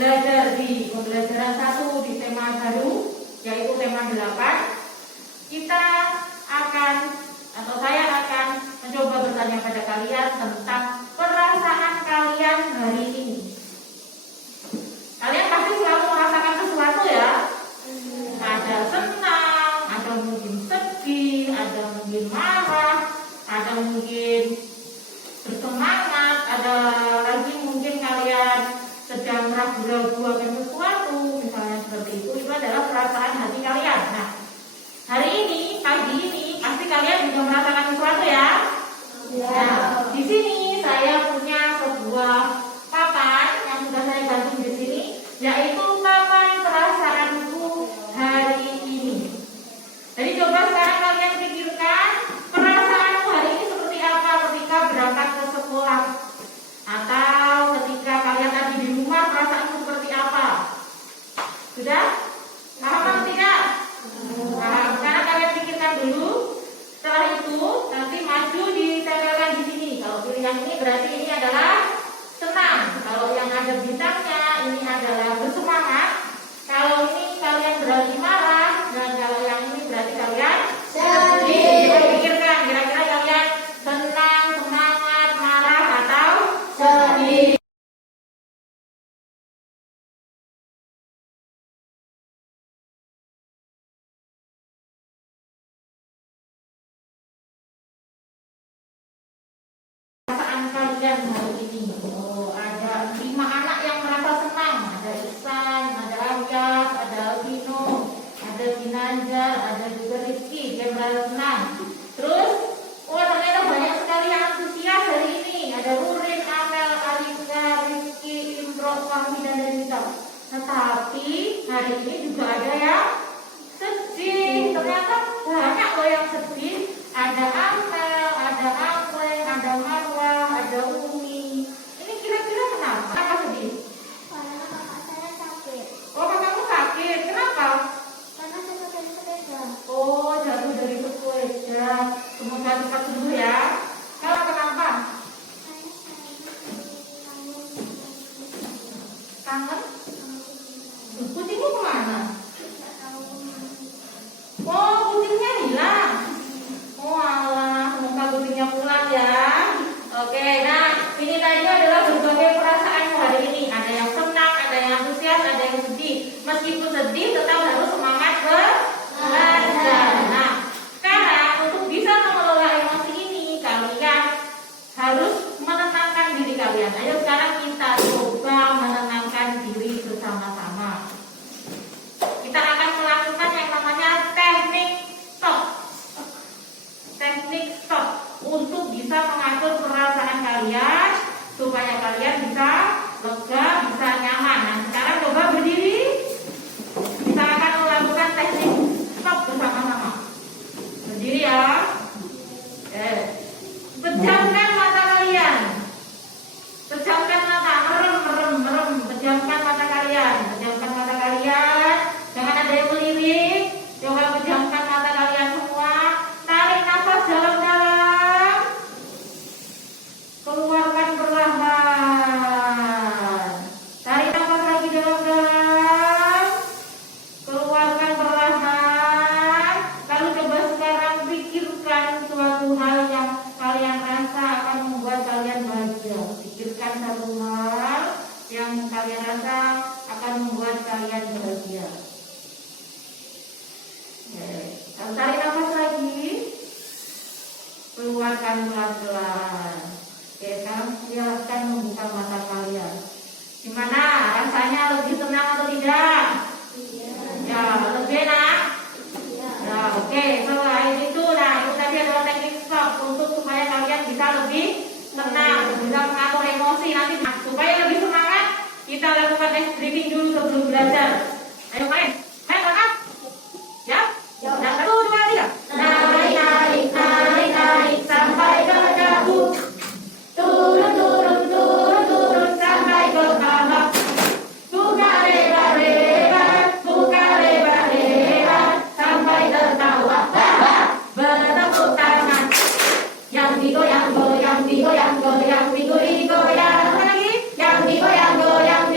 belajar di pembelajaran 1 di tema baru, yaitu tema 8. Kita akan atau saya akan mencoba bertanya pada kalian tentang perasaan kalian hari ini. Kalian pasti selalu merasakan sesuatu ya. Ada senang, ada mungkin sedih, ada mungkin marah, ada mungkin bersemangat, ada lagi mungkin kalian sedang ragu-ragu akan sesuatu, misalnya seperti itu. Itu adalah perasaan hati kalian. Nah, hari ini, pagi ini, pasti kalian juga merasakan sesuatu ya. Nah, di sini saya punya sebuah papan yang sudah saya gantung di sini, yaitu papan perasaanku hari ini. Jadi coba sekarang kalian pikirkan perasaanmu hari ini seperti apa ketika berangkat ke sekolah, atau ketika kalian tadi di rumah perasaanmu seperti apa? Sudah? Paham atau tidak? Paham. Sekarang kalian pikirkan dulu. Setelah itu nanti maju ditempelkan di sini. Kalau pilihan ini berarti ini adalah senang. Kalau yang ada bintangnya ini adalah bersemangat. Kalau ini kalian berarti marah, dan kalau yang ini berarti kalian sedih. Coba pikirkan kira-kira kalian senang, semangat, marah atau sedih. Perasaan kalian hari ini. Oh, ada 5 anak yang merasa senang. Ada Ihsan, ada Ahyas, ada Albino, ada Ginanjar, ada juga Rizky. Dia merasa senang. Terus, ternyata banyak sekali yang antusias hari ini. Ada Rurin, Amel, Alika, Rizky, Imron, Fahmi, dan Denisa. Tetapi hari ini juga ada yang sedih. Ternyata banyak loh yang sedih. Ada Amel, ada Apreng, ada Marwah, ada Umi. Ini kira-kira kenapa? Kenapa sedih? Karena kakak saya sakit. Oh, kakakmu sakit. Kenapa? Karena jatuh dari sepeda. Oh, jatuh dari sepeda. Semoga cepat sembuh ya. Kalau kenapa? Saya Kangen? Kucingmu kemana? tidak tahu. Oh, kucingnya hilang. Oh alah, semoga kucingnya pulang ya. Oke, nah ini tadi adalah berbagai perasaanmu hari ini. Ada yang senang, ada yang antusias, ada yang sedih. Meskipun sedih, tetap harus semangat belajar. Nah, sekarang untuk bisa mengelola emosi ini, kalian harus menenangkan diri kalian. Ayo sekarang kita coba menenangkan diri bersama-sama. Kita akan melakukan yang namanya teknik stop. Teknik stop untuk bisa mengatur perasaan kalian supaya kalian bisa lega, bisa nyaman. Nah, sekarang coba berdiri. Kita akan melakukan teknik stop bersama-sama. Berdiri ya. Pejamkan mata kalian. Pejamkan mata, merem. Pejamkan mata kalian. Pejamkan mata kalian. Jangan ada yang melirik. Coba pejamkan mata kalian semua. Tarik nafas dalam-dalam. Keluarkan perlahan. Tarik nafas lagi dalam-dalam. Keluarkan perlahan. Lalu coba sekarang pikirkan suatu hal yang kalian rasa akan membuat kalian bahagia. Pikirkan satu hal yang kalian rasa akan membuat kalian bahagia. Tarik nafas lagi. Keluarkan pelan-pelan. Oke, sekarang silakan membuka mata kalian. Gimana? Rasanya lebih tenang atau tidak? Ya, lebih enak? Ya, oke. Selain itu, nah itu tadi adalah teknik stop untuk supaya kalian bisa lebih tenang, bisa mengatur emosi nanti. Nah, supaya lebih semangat, kita lakukan ice breathing dulu sebelum belajar. Ayo main. Main, kakak. Ya? Yang 1, 2, 3. Naik sampai ke dagu. Turun sampai ke bawah. Buka lebar-lebar sampai tertawa. Bertepuk tangan. Yang digoyang-goyang lagi. Yang digoyang-goyang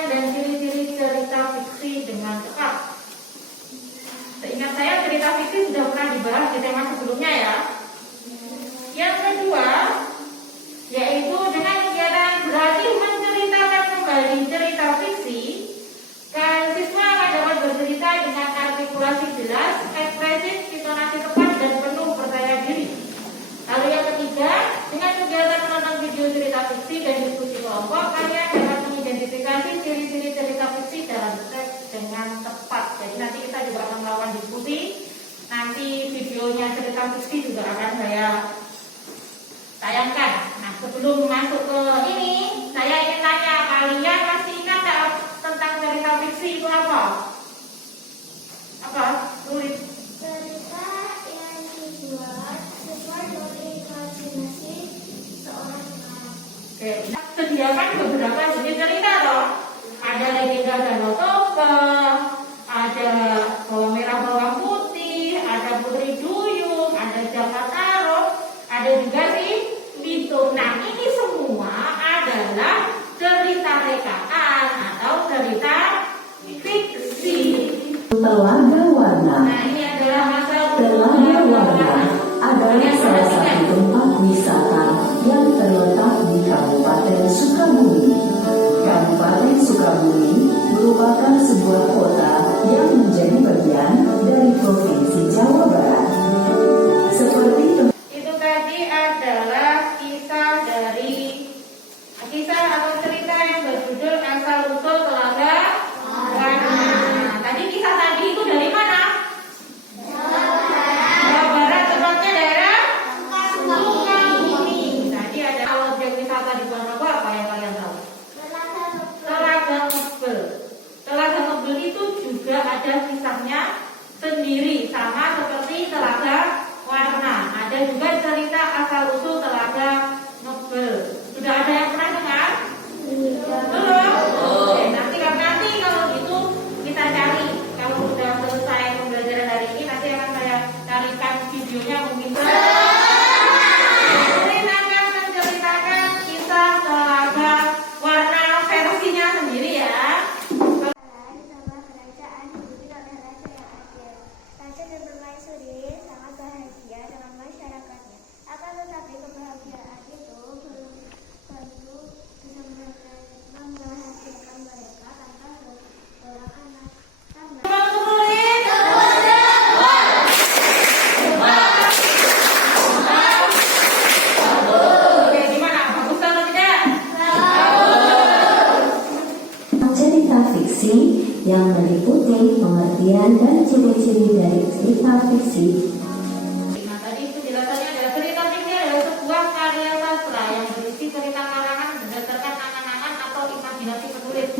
rangkaian dan ciri-ciri cerita fiksi dengan tepat. Seingat saya cerita fiksi sudah pernah dibahas di tema sebelumnya ya. Yang kedua, yaitu dengan kegiatan berhasil menceritakan kembali cerita fiksi, kalian siswa akan dapat bercerita dengan artikulasi jelas, ekspresif, intonasi tepat, dan penuh percaya diri. Lalu yang ketiga, dengan kegiatan menonton video cerita fiksi dan diskusi kelompok, kalian dapat mengidentifikasi ciri-ciri cerita fiksi dalam teks dengan tepat. Jadi nanti kita juga akan melakukan diskusi. Nanti videonya cerita fiksi juga akan saya tayangkan. Nah, sebelum masuk ke ini, saya ingin tanya, kalian masih ingat tak tentang cerita fiksi itu apa? Apa? Tulis. Cerita yang dibuat sesuai dari imajinasi seorang anak. Oke, kita sediakan beberapa jenis cerita loh. Ada legenda Danau Toba, ada bawang merah bawang putih, ada Putri Duyung, ada Jakarta Roh, ada juga si Litung. Nah, ini semua adalah cerita rekaan atau cerita fiksi. Telaga Warna. Nah, ini adalah masa Telaga Warna adalah salah satu tempat wisata yang terletak di Kabupaten Sukabumi. Kabupaten Sukabumi merupakan sebuah kota yang menjadi bagian dari Provinsi Jawa Barat. Seperti itu tadi adalah kisah atau cerita yang berjudul Asal Usul Telaga Warna. Nah, tadi kisah tadi itu dari mana? Jawa Barat, tepatnya daerah Sukabumi. Tadi ada objek wisata di Ponorogo, apa yang kalian tahu? Telaga Ngebel. Telaga Ngebel itu juga ada kisahnya sendiri, sama seperti Telaga Warna. Ada juga cerita asal usul Telaga Ngebel. Sudah ada yang pernah dengar? Belum? Oke, nanti kalau gitu kita cari. Kalau sudah selesai pembelajaran hari ini, nanti akan saya carikan videonya mungkin. Kita akan menceritakan kisah Telaga Warna versinya sendiri ya. Sebuah kerajaan dipimpin oleh raja yang adil. Raja dan permaisuri sangat bahagia dengan masyarakatnya. Akan tetapi kebahagiaan itu belum tentu bisa membahagiakan mereka tanpa seorang anak. Oke, gimana? Bagus atau tidak? cerita fiksi yang meliputi pengertian dan ciri-ciri dari cerita fiksi. Nah, tadi penjelasannya adalah cerita fiksi adalah sebuah karya sastra yang berisi cerita karangan berdasarkan angan-angan atau imajinasi penulis.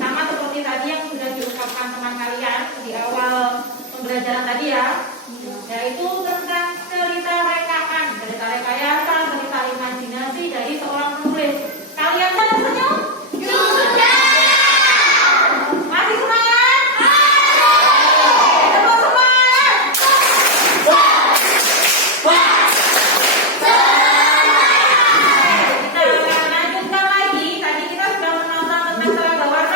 Sama seperti tadi yang sudah diungkapkan teman kalian di awal pembelajaran tadi ya, yaitu tentang cerita rekaan, cerita rekayasa, cerita imajinasi dari seorang penulis. Kalian pada senyum? Masih semangat? Terus semangat! Kita lanjutkan lagi. Tadi kita sudah menonton tentang Telaga Warna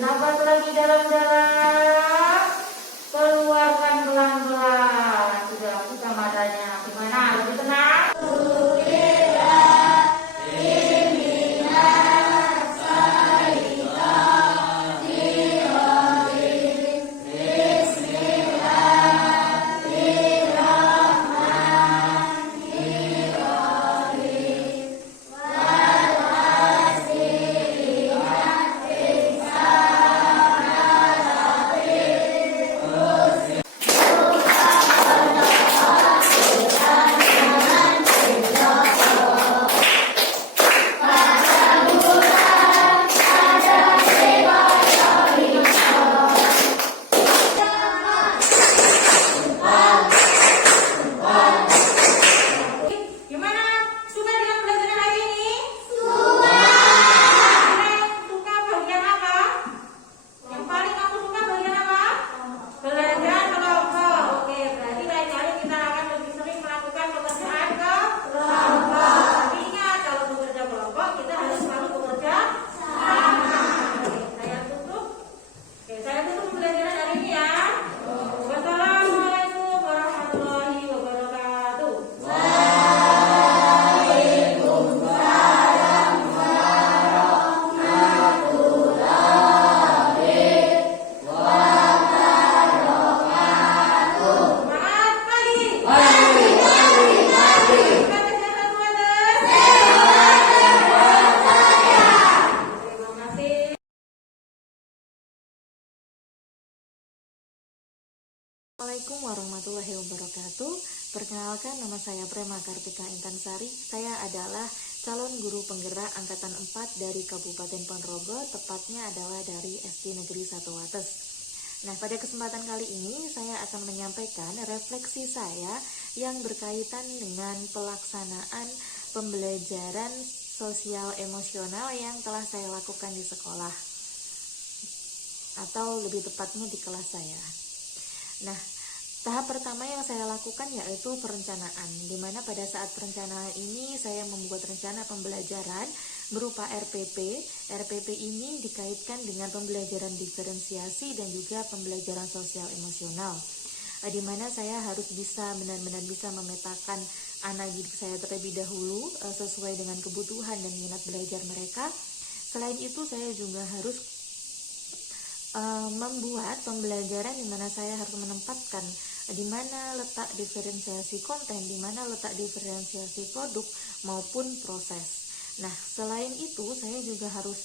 napas lagi dalam-dalam, keluarkan pelan-pelan. Sudah buka matanya. Gimana? Lebih tenang? Gimana? Suka dengan pelajaran hari ini? Suka. Suka bagian apa? Yang paling kamu suka bagian apa? Belajar kelompok. Oke, berarti lain kali kita akan lebih sering melakukan pekerjaan kelompok. Tapi ingat, kalau bekerja kelompok kita harus selalu bekerja sama. Oke, saya tutup. Oke, saya tutup pembelajaran hari ini ya. Wassalamualaikum warahmatullahi wabarakatuh. Selamat pagi. Terima kasih. Assalamualaikum warahmatullahi wabarakatuh. Perkenalkan, nama saya Prema Kartika Intansari. Saya adalah calon guru penggerak angkatan 4 dari Kabupaten Ponorogo, tepatnya adalah dari SD Negeri 1 Wates. Nah, pada kesempatan kali ini saya akan menyampaikan refleksi saya yang berkaitan dengan pelaksanaan pembelajaran sosial emosional yang telah saya lakukan di sekolah, atau lebih tepatnya di kelas saya. Nah, tahap pertama yang saya lakukan yaitu perencanaan, di mana pada saat perencanaan ini saya membuat rencana pembelajaran berupa RPP. RPP ini dikaitkan dengan pembelajaran diferensiasi dan juga pembelajaran sosial emosional, di mana saya harus benar-benar bisa memetakan anak didik saya terlebih dahulu sesuai dengan kebutuhan dan minat belajar mereka. Selain itu, saya juga harus membuat pembelajaran di mana saya harus menempatkan di mana letak diferensiasi konten, di mana letak diferensiasi produk maupun proses. Nah, selain itu saya juga harus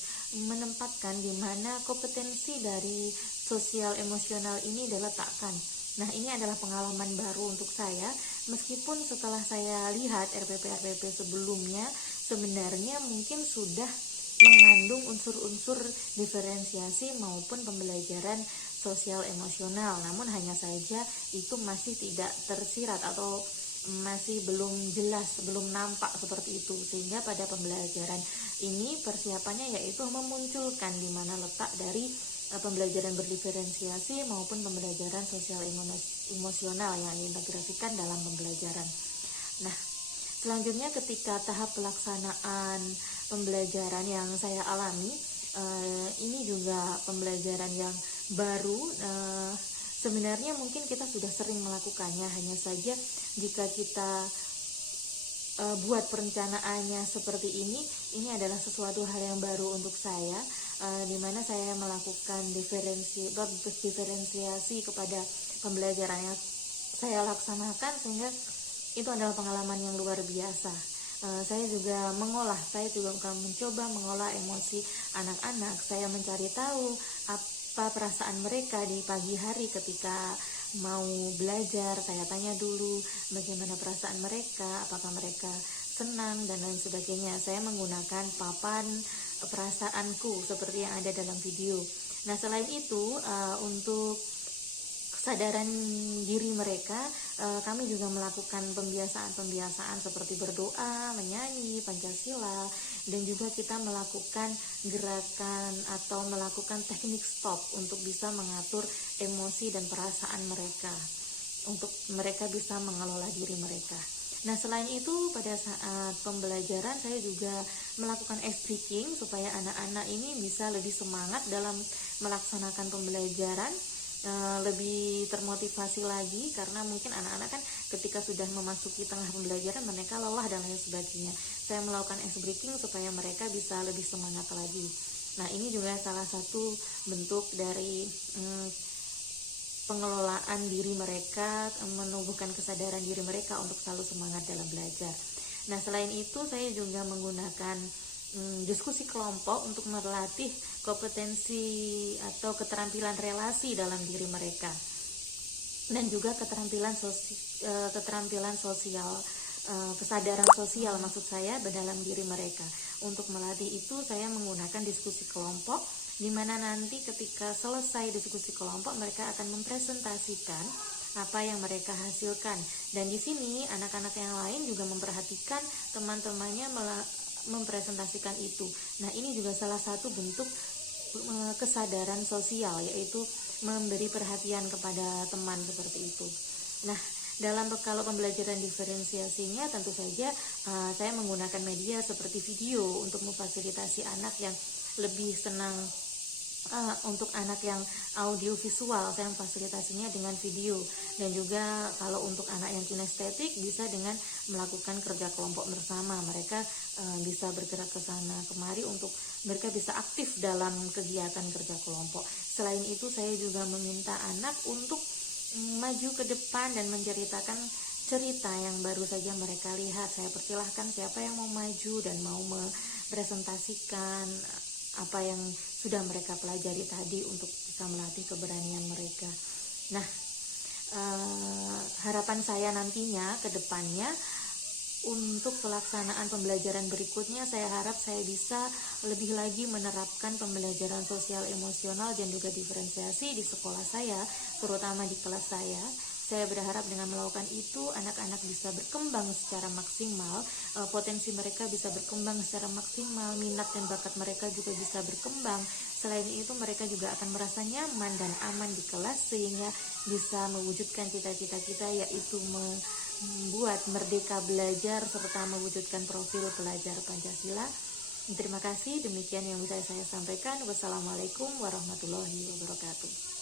menempatkan di mana kompetensi dari sosial emosional ini diletakkan. Nah, ini adalah pengalaman baru untuk saya, meskipun setelah saya lihat RPP sebelumnya sebenarnya mungkin sudah mengandung unsur-unsur diferensiasi maupun pembelajaran sosial emosional, namun hanya saja itu masih tidak tersirat atau masih belum jelas, belum nampak seperti itu, sehingga pada pembelajaran ini persiapannya yaitu memunculkan di mana letak dari pembelajaran berdiferensiasi maupun pembelajaran sosial emosional yang diintegrasikan dalam pembelajaran. Nah, selanjutnya ketika tahap pelaksanaan pembelajaran yang saya alami, ini juga pembelajaran yang baru. Sebenarnya mungkin kita sudah sering melakukannya, hanya saja jika kita buat perencanaannya seperti ini adalah sesuatu hal yang baru untuk saya, di mana saya melakukan diferensiasi kepada pembelajaran yang saya laksanakan, sehingga itu adalah pengalaman yang luar biasa. Saya juga akan mencoba mengolah emosi anak-anak. Saya mencari tahu apa perasaan mereka di pagi hari ketika mau belajar. Saya tanya dulu bagaimana perasaan mereka, apakah mereka senang dan lain sebagainya. Saya menggunakan papan perasaanku seperti yang ada dalam video. Nah, selain itu untuk kesadaran diri mereka, kami juga melakukan pembiasaan seperti berdoa, menyanyi, Pancasila, dan juga kita melakukan gerakan atau melakukan teknik stop untuk bisa mengatur emosi dan perasaan mereka, untuk mereka bisa mengelola diri mereka. Nah, selain itu pada saat pembelajaran saya juga melakukan ice breaking supaya anak-anak ini bisa lebih semangat dalam melaksanakan pembelajaran lebih termotivasi lagi, karena mungkin anak-anak kan ketika sudah memasuki tengah pembelajaran mereka lelah dan lain sebagainya. Saya melakukan ice breaking supaya mereka bisa lebih semangat lagi. Nah, ini juga salah satu bentuk dari pengelolaan diri mereka, menumbuhkan kesadaran diri mereka untuk selalu semangat dalam belajar. Nah, selain itu saya juga menggunakan diskusi kelompok untuk melatih kompetensi atau keterampilan relasi dalam diri mereka, dan juga keterampilan sosial, kesadaran sosial maksud saya dalam diri mereka. Untuk melatih itu saya menggunakan diskusi kelompok, di mana nanti ketika selesai diskusi kelompok mereka akan mempresentasikan apa yang mereka hasilkan, dan di sini anak-anak yang lain juga memperhatikan teman-temannya mempresentasikan itu. Nah, ini juga salah satu bentuk kesadaran sosial, yaitu memberi perhatian kepada teman seperti itu. Nah, kalau pembelajaran diferensiasinya tentu saja saya menggunakan media seperti video untuk memfasilitasi anak yang lebih senang. Untuk anak yang audio visual saya memfasilitasinya dengan video, dan juga kalau untuk anak yang kinestetik bisa dengan melakukan kerja kelompok bersama. Mereka bisa bergerak ke sana kemari untuk mereka bisa aktif dalam kegiatan kerja kelompok. Selain itu saya juga meminta anak untuk maju ke depan dan menceritakan cerita yang baru saja mereka lihat. Saya persilahkan siapa yang mau maju dan mau mempresentasikan apa yang sudah mereka pelajari tadi untuk bisa melatih keberanian mereka. Nah, harapan saya nantinya ke depannya untuk pelaksanaan pembelajaran berikutnya, saya harap saya bisa lebih lagi menerapkan pembelajaran sosial emosional dan juga diferensiasi di sekolah saya, terutama di kelas saya. Saya berharap dengan melakukan itu anak-anak bisa berkembang secara maksimal, potensi mereka bisa berkembang secara maksimal, minat dan bakat mereka juga bisa berkembang. Selain itu mereka juga akan merasa nyaman dan aman di kelas, sehingga bisa mewujudkan cita-cita kita, yaitu membuat merdeka belajar serta mewujudkan profil pelajar Pancasila. Terima kasih, demikian yang bisa saya sampaikan. Wassalamualaikum warahmatullahi wabarakatuh.